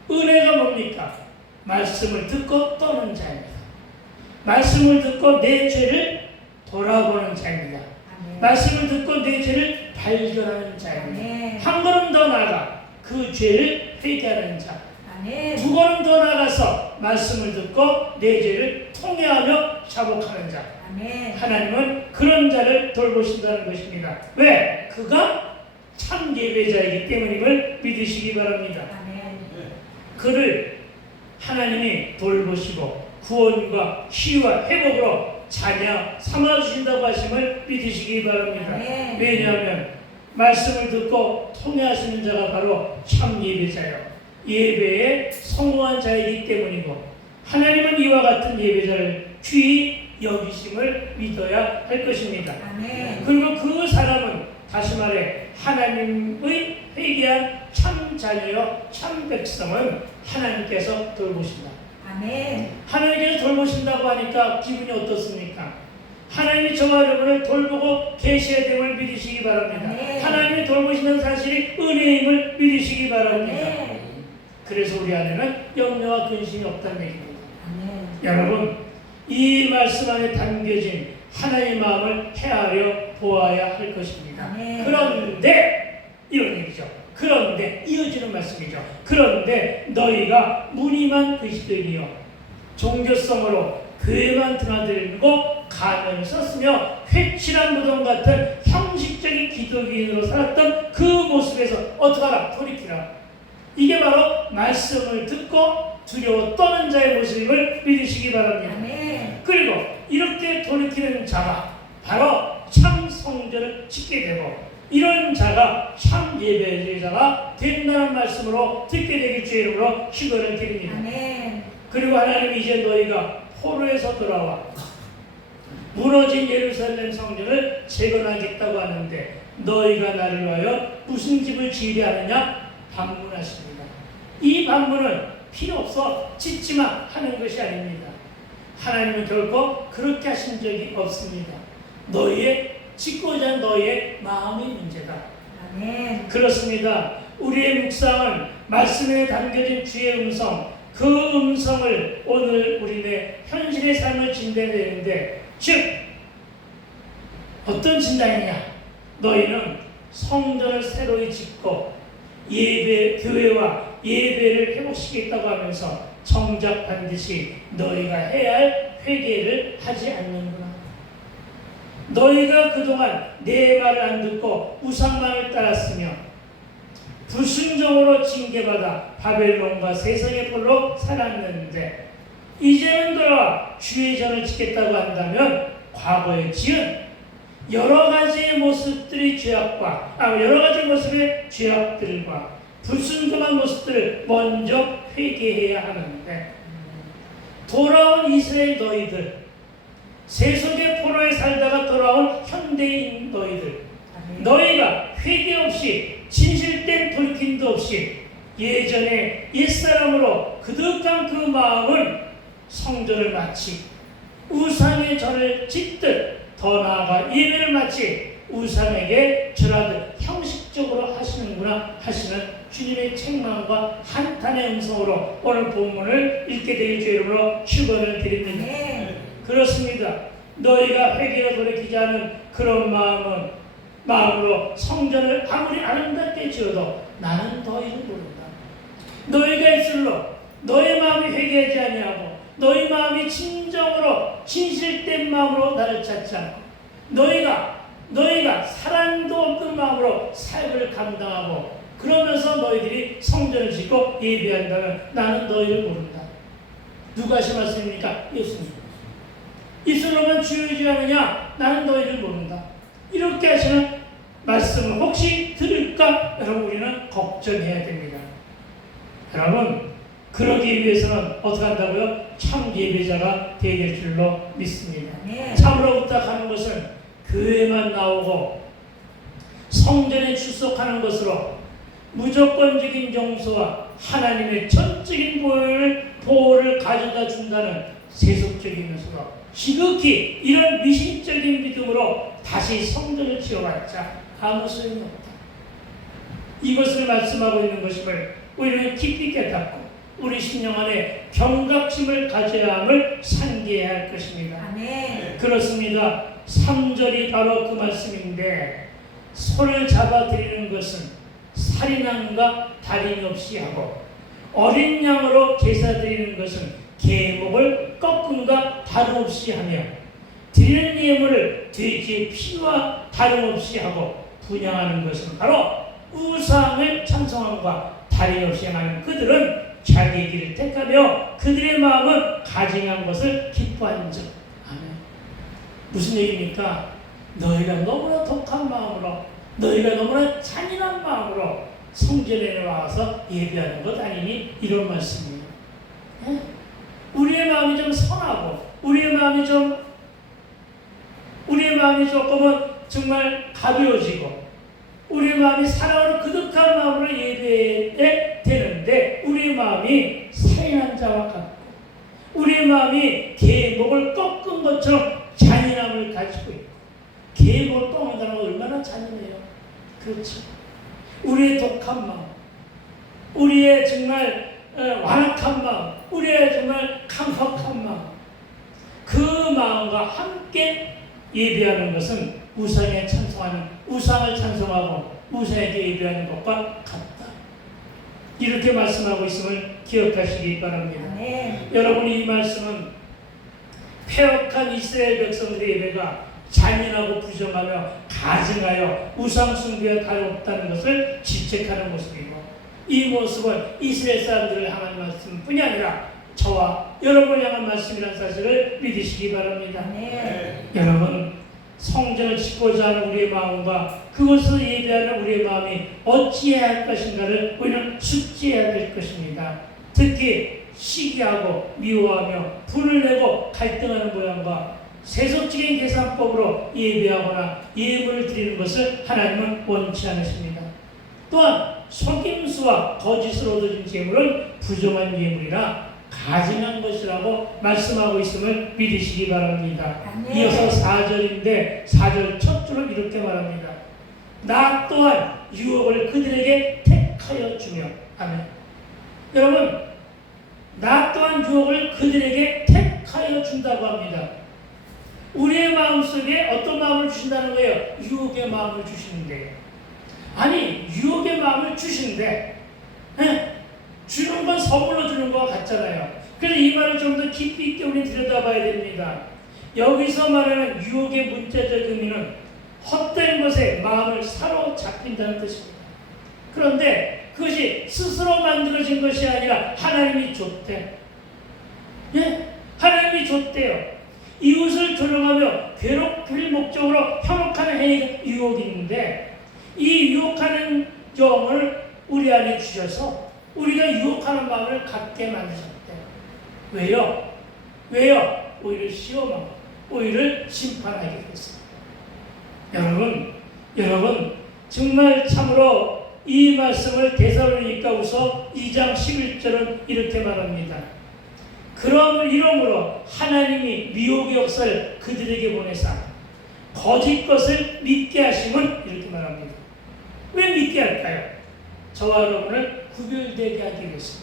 은혜가 뭡니까? 말씀을 듣고 떠는 자입니다. 말씀을 듣고 내 죄를 돌아보는 자입니다. 말씀을 듣고 내 죄를 발견하는 자입니다. 한 걸음 더 나아가 그 죄를 회개하는 자. 두 걸음 더 나아가서 말씀을 듣고 내 죄를 통회하며 자복하는 자. 하나님은 그런 자를 돌보신다는 것입니다. 왜? 그가 참 예배자이기 때문임을 믿으시기 바랍니다. 그를 하나님이 돌보시고 구원과 치유와 회복으로 자녀 삼아주신다고 하심을 믿으시기 바랍니다. 아멘. 왜냐하면 말씀을 듣고 통회하시는 자가 바로 참 예배자요, 예배에 성공한 자이기 때문이고, 하나님은 이와 같은 예배자를 귀히 여기심을 믿어야 할 것입니다. 아멘. 그리고 그 사람은 다시 말해 하나님의 회개한 참 자녀요 참 백성은 하나님께서 돌보신다. 아멘. 하나님께서 돌보신다고 하니까 기분이 어떻습니까? 하나님이 저와 여러분을 돌보고 계셔야 됨을 믿으시기 바랍니다. 아멘. 하나님이 돌보시는 사실이 은혜임을 믿으시기 바랍니다. 아멘. 그래서 우리 안에는 염려와 근심이 없다는 얘기입니다. 아멘. 여러분, 이 말씀 안에 담겨진 하나님의 마음을 헤아려 보아야 할 것입니다. 아멘. 그런데 이런 얘기죠. 그런데 이어지는 말씀이죠. 그런데 너희가 무늬만 그리스도인이요 종교성으로 교회만 드나들고 가면을 썼으며 회칠한 무덤 같은 형식적인 기독인으로 살았던 그 모습에서 어떻게 하라? 돌이키라. 이게 바로 말씀을 듣고 두려워 떠는 자의 모습임을 믿으시기 바랍니다. 아멘. 그리고 이렇게 돌이키는 자가 바로 참 성전을 짓게 되고, 이런 자가 참 예배자가 된다는 말씀으로 듣게 되길 주의 이름으로 축원을 드립니다. 아멘. 그리고 하나님이 이제 너희가 포로에서 돌아와 무너진 예루살렘 성전을 재건하겠다고 하는데 너희가 나를 위하여 무슨 집을 지으려 하느냐 반문하십니다. 이 반문은 필요 없어 짓지마 하는 것이 아닙니다. 하나님은 결코 그렇게 하신 적이 없습니다. 너희의 짓고자 하는 너희의 마음의 문제다. 아멘. 그렇습니다. 우리의 묵상은 말씀에 담겨진 주의 음성, 그 음성을 오늘 우리의 현실의 삶을 진단되는데, 즉 어떤 진단이냐? 너희는 성전을 새로이 짓고 예배, 교회와 예배를 회복시키겠다고 하면서 정작 반드시 너희가 해야 할 회개를 하지 않는구나. 너희가 그동안 내 말을 안 듣고 우상만을 따랐으며 불순종으로 징계받아 바벨론과 세상의 꼴로 살았는데 이제는 돌아와 주의 전을 지켰다고 한다면 과거에 지은 여러 가지의 모습들의 죄악과 여러 가지 모습의 죄악들과 불순종한 모습들을 먼저 회개해야 하는데, 돌아온 이스라엘 너희들, 세속의 포로에 살다가 돌아온 현대인 너희들, 아멘. 너희가 회개 없이 진실된 돌이킴도 없이 예전에 옛사람으로 그득한 그 마음은 성전을 마치 우상의 절을 짓듯, 더 나아가 예배를 마치 우상에게 절하듯 형식적으로 하시는구나 하시는 주님의 책망과 한탄의 음성으로 오늘 본문을 읽게 되길 주의 이름으로 축원을 드립니다. 아멘. 그렇습니다. 너희가 회개로 돌이키지 않은 그런 마음으로 성전을 아무리 아름답게 지어도 나는 너희를 모른다. 너희가 입술로 너희 마음이 회개하지 아니하고 너희 마음이 진정으로 진실된 마음으로 나를 찾지 않고 너희가 사랑도 없는 마음으로 사역을 감당하고 그러면서 너희들이 성전을 짓고 예배한다면 나는 너희를 모른다. 누가 하신 말씀입니까? 예수님. 입술로만 주의지 않느냐? 나는 너희를 모른다. 이렇게 하시는 말씀을 혹시 들을까? 여러분, 우리는 걱정해야 됩니다. 여러분, 그러기 위해서는 어떻게 한다고요? 참 예배자가 되게 될 줄로 믿습니다. 네. 참으로 부탁하는 것은 교회만 나오고 성전에 출석하는 것으로 무조건적인 용서와 하나님의 전적인 보호를 가져다 준다는 세속적이면서도 지극히 이런 미신적인 믿음으로 다시 성전을 지어봤자 아무 소용이 없다. 이것을 말씀하고 있는 것임을 우리는 깊이 깨닫고 우리 심령 안에 경각심을 가져야 함을 상기해야 할 것입니다. 아멘. 그렇습니다. 3절이 바로 그 말씀인데, 손을 잡아드리는 것은 살인함과 달인 없이 하고 어린 양으로 제사 드리는 것은 계목을 꺾음과 다름없이 하며 드리는 예물을 돼지의 피와 다름없이 하고 분향하는 것은 바로 우상을 찬송함과 달인없이 행하는 그들은 자기 길을 택하며 그들의 마음은 가증한 것을 기뻐한 즉. 아멘. 무슨 얘기입니까? 너희가 너무나 독한 마음으로, 너희가 너무나 잔인한 마음으로 성전에 나와서 예배하는 것 아니니? 이런 말씀이에요. 예? 우리의 마음이 좀 선하고, 우리의 마음이 조금은 정말 가벼워지고, 우리의 마음이 사랑으로 그득한 마음으로 예배해야 되는데, 우리의 마음이 살인한 자와 같고, 우리의 마음이 계목을 꺾은 것처럼 잔인함을 가지고 있고, 계목을 꺾는다는 건 얼마나 잔인해요. 그렇죠. 우리의 독한 마음, 우리의 정말 완악한 마음, 우리의 정말 강팍한 마음, 그 마음과 함께 예배하는 것은 우상을 찬송하고 우상에게 예배하는 것과 같다. 이렇게 말씀하고 있음을 기억하시기 바랍니다. 아멘. 여러분, 이 말씀은 패역한 이스라엘 백성들의 예배가 잔인하고 부정하며 가증하여 우상 숭배와 다름없다는 것을 지적하는 모습이고, 이 모습은 이스라엘 사람들을 향한 말씀뿐이 아니라 저와 여러분을 향한 말씀이라는 사실을 믿으시기 바랍니다. 아멘. 여러분, 성전을 짓고자 하는 우리의 마음과 그것을 예배하는 우리의 마음이 어찌해야 할 것인가를 우리는 숙지해야 될 것입니다. 특히 시기하고 미워하며 분을 내고 갈등하는 모양과 세속적인 계산법으로 예배하거나 예물을 드리는 것을 하나님은 원치 않으십니다. 또한 속임수와 거짓으로 얻어진 재물은 부정한 예물이나 가증한 것이라고 말씀하고 있음을 믿으시기 바랍니다. 아멘. 이어서 4절인데 4절 첫 줄은 이렇게 말합니다. 나 또한 유혹을 그들에게 택하여 주며. 아멘. 여러분, 나 또한 유혹을 그들에게 택하여 준다고 합니다. 우리의 마음속에 어떤 마음을 주신다는 거예요? 유혹의 마음을 주시는데요. 아니, 유혹의 마음을 주시는데 주는 건 선물로 주는 것 같잖아요. 그래서 이 말을 좀 더 깊이 있게 우리는 들여다봐야 됩니다. 여기서 말하는 유혹의 문자적 의미는 헛된 것에 마음을 사로잡힌다는 뜻입니다. 그런데 그것이 스스로 만들어진 것이 아니라 하나님이 줬대. 예? 하나님이 줬대요. 이웃을 조롱하며 괴롭힐 목적으로 현혹하는 행위가 유혹인데, 이 유혹하는 영을 우리 안에 주셔서 우리가 유혹하는 마음을 갖게 만드셨대요. 왜요? 오히려 시험하고 오히려 심판하게 됐습니다. 여러분 정말 참으로 이 말씀을 데살로니가후서 2장 11절은 이렇게 말합니다. 이러므로 하나님이 미혹의 역사를 그들에게 보내사 거짓 것을 믿게 하심은, 이렇게 말합니다. 왜 믿게 할까요? 저와 여러분을 구별되게 하기 위해서,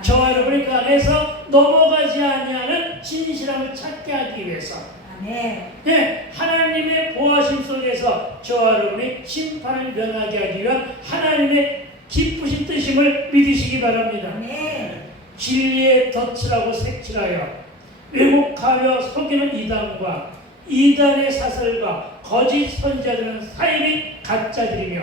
저와 여러분이 그 안에서 넘어가지 아니하는 진실함을 찾게 하기 위해서, 아멘. 네, 하나님의 보호하심 속에서 저와 여러분이 심판을 면하게 하기 위한 하나님의 기쁘신 뜻임을 믿으시기 바랍니다. 아멘. 진리의 덫이라고 색칠하여 왜곡하며 속이는 이단과 이단의 사설과 거짓 선지자들은 사이비 가짜들이며,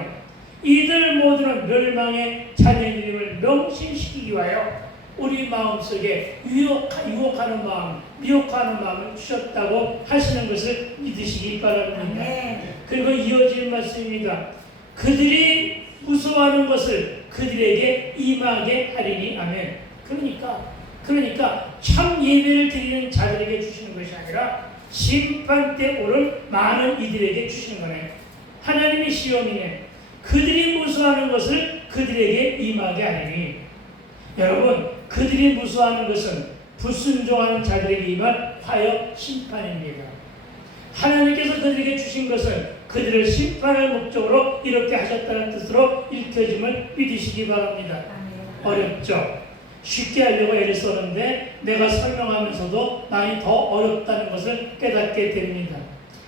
이들 모두는 멸망의 자녀님을 명심시키기 위하여 우리 마음속에 유혹하는 마음, 미혹하는 마음을 주셨다고 하시는 것을 믿으시기 바랍니다. 아멘. 그리고 이어지는 말씀입니다. 그들이 무서워하는 것을 그들에게 임하게 하리니. 아멘. 그러니까 참 예배를 드리는 자들에게 주시는 것이 아니라 심판 때 오를 많은 이들에게 주시는 거네요. 하나님의 시험이네. 그들이 무서워하는 것을 그들에게 임하게 하리니. 여러분, 그들이 무서워하는 것은 불순종하는 자들에게 임할 화역 심판입니다. 하나님께서 그들에게 주신 것은 그들을 심판할 목적으로 이렇게 하셨다는 뜻으로 읽혀짐을 믿으시기 바랍니다. 아멘. 어렵죠? 쉽게 하려고 애를 썼는데 내가 설명하면서도 많이 더 어렵다는 것을 깨닫게 됩니다.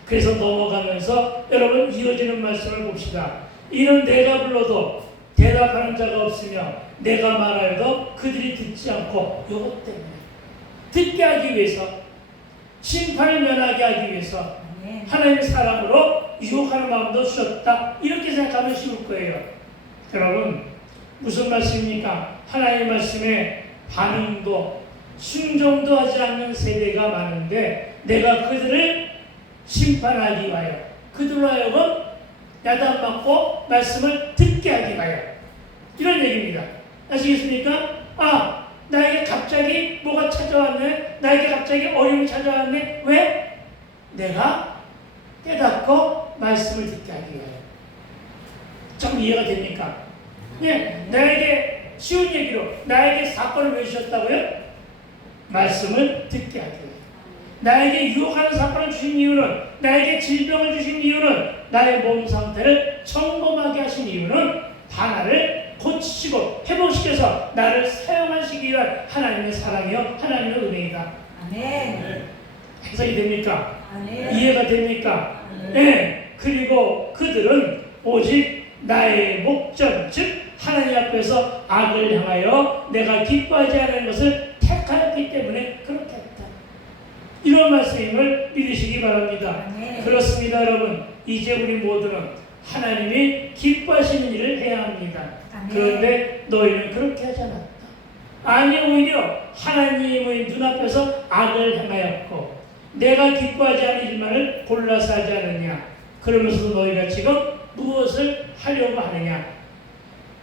그래서 넘어가면서 여러분 이어지는 말씀을 봅시다. 이는 내가 불러도 대답하는 자가 없으며 내가 말하여도 그들이 듣지 않고, 이것 때문에 듣게 하기 위해서, 심판을 면하게 하기 위해서 아멘. 하나님의 사랑으로 유혹하는 마음도 주셨다. 이렇게 생각하면 쉬울 거예요. 여러분, 무슨 말씀입니까? 하나님의 말씀에 반응도 순종도 하지 않는 세대가 많은데 내가 그들을 심판하기 위하여 그들로 하여금 야단맞고 말씀을 듣게 하기 위하여 이런 얘기입니다. 아시겠습니까? 아, 나에게 갑자기 뭐가 찾아왔네? 나에게 갑자기 어려움이 찾아왔네? 왜? 내가 깨닫고 말씀을 듣게 하기 위하여. 좀 이해가 됩니까? 네, 나에게 쉬운 얘기로 나에게 사건을 왜 주셨다고요? 말씀을 듣게 하기 위하여. 나에게 유혹하는 사건을 주신 이유는, 나에게 질병을 주신 이유는, 나의 몸 상태를 점검하게 하신 이유는 다 나를 고치시고 회복시켜서 나를 사용하시기 위한 하나님의 사랑이요 하나님의 은혜이다. 아멘. 해석이 됩니까? 아멘. 이해가 됩니까? 아멘. 네. 그리고 그들은 오직 나의 목전, 즉 하나님 앞에서 악을 향하여 내가 기뻐하지 않은 것을 택하였기 때문에 그렇게 했다. 이런 말씀임을 믿으시기 바랍니다. 아멘. 그렇습니다, 여러분. 이제 우리 모두는 하나님이 기뻐하시는 일을 해야 합니다. 아멘. 그런데 너희는 그렇게 하지 않았다. 아니, 오히려 하나님의 눈앞에서 악을 행하였고 내가 기뻐하지 않은 일만을 골라서 하지 않느냐. 그러면서도 너희가 지금 무엇을 하려고 하느냐.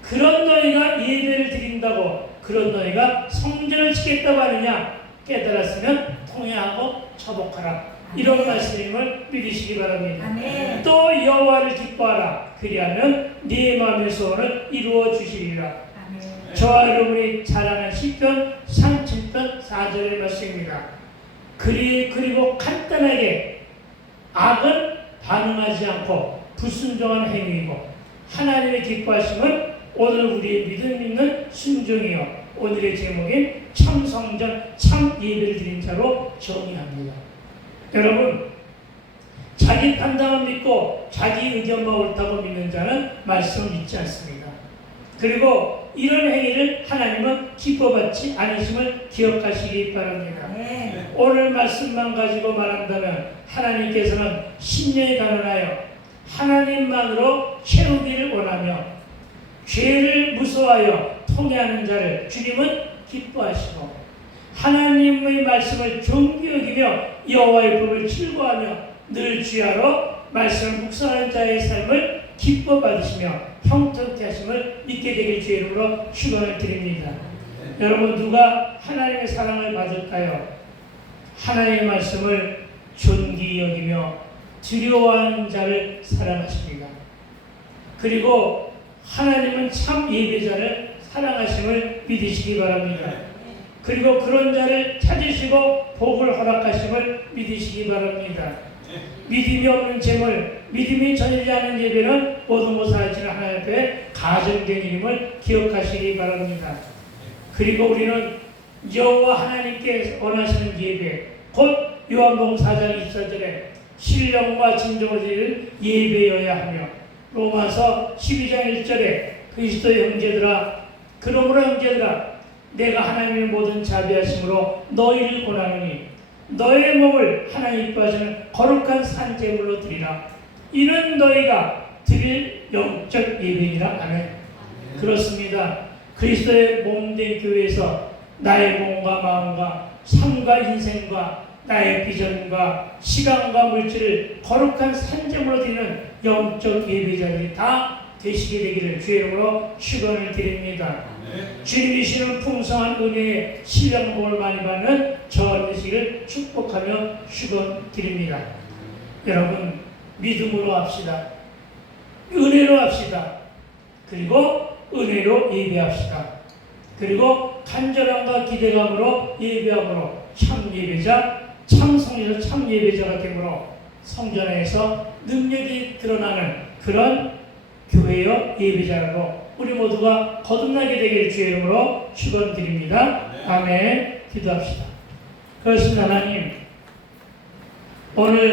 그런 너희가 예배를 드린다고, 그런 너희가 성전을 지켰다고 하느냐. 깨달았으면 통회하고 처복하라. 이런 아멘. 말씀임을 믿으시기 바랍니다. 아멘. 또 여호와를 기뻐하라. 그리하면 네 마음의 소원을 이루어 주시리라. 아멘. 저와 여러분이 잘 아는 시편 37편 4절의 말씀입니다. 그리고 간단하게 악은 반응하지 않고 불순종한 행위이고 하나님의 기뻐하심은 오늘 우리의 믿음 있는 순종이요. 오늘의 제목인 참성전 참 예배를 드린 자로 정의합니다. 여러분, 자기 판단만 믿고 자기 의견만 옳다고 믿는 자는 말씀을 믿지 않습니다. 그리고 이런 행위를 하나님은 기뻐받지 않으심을 기억하시기 바랍니다. 아멘. 오늘 말씀만 가지고 말한다면 하나님께서는 심령이 가난하여 하나님만으로 채우기를 원하며 죄를 무서워하여 통회하는 자를 주님은 기뻐하시고 하나님의 말씀을 존귀 여기며 여호와의 법을 즐거워하며 늘 주야로 말씀을 묵상하는 자의 삶을 기뻐 받으시며 형통케 하심을 믿게 되길 주의 이름으로 축원을 드립니다. 여러분, 누가 하나님의 사랑을 받을까요? 하나님의 말씀을 존귀 여기며 두려워하는 자를 사랑하십니다. 그리고 하나님은 참 예배자를 사랑하심을 믿으시기 바랍니다. 그리고 그런 자를 찾으시고 복을 허락하심을 믿으시기 바랍니다. 믿음이 없는 재물, 믿음이 전이지 않은 예배는 모든 것을 하시는 하나님 앞에 가증된 일임을 기억하시기 바랍니다. 그리고 우리는 여호와 하나님께 원하시는 예배, 곧 요한복음 4장 24절에 신령과 진정을 드리는 예배여야 하며 로마서 12장 1절에 그리스도의 형제들아, 그러므로 형제들아, 내가 하나님의 모든 자비하심으로 너희를 권하노니 너의 몸을 하나님 기뻐하시는 거룩한 산제물로 드리라. 이는 너희가 드릴 영적 예배이라. 아멘. 그렇습니다. 그리스도의 몸된 교회에서 나의 몸과 마음과 삶과 인생과 나의 비전과 시간과 물질을 거룩한 산제물로 드리는 영적 예배자들이 다 되시게 되기를 주의 이름으로 축원을 드립니다. 주님이시는 풍성한 은혜의 신령복을 많이 받는 저와 되시기를 축복하며 축원드립니다. 여러분, 믿음으로 합시다. 은혜로 합시다. 그리고 은혜로 예배합시다. 그리고 간절함과 기대감으로 예배함으로 참 예배자, 참 성리자, 참 예배자가 되므로 성전에서 능력이 드러나는 그런 교회여 예배자로 우리 모두가 거듭나게 되길 주의 이름으로 축원드립니다. 아멘. 기도합시다. 그렇습니다. 하나님, 오늘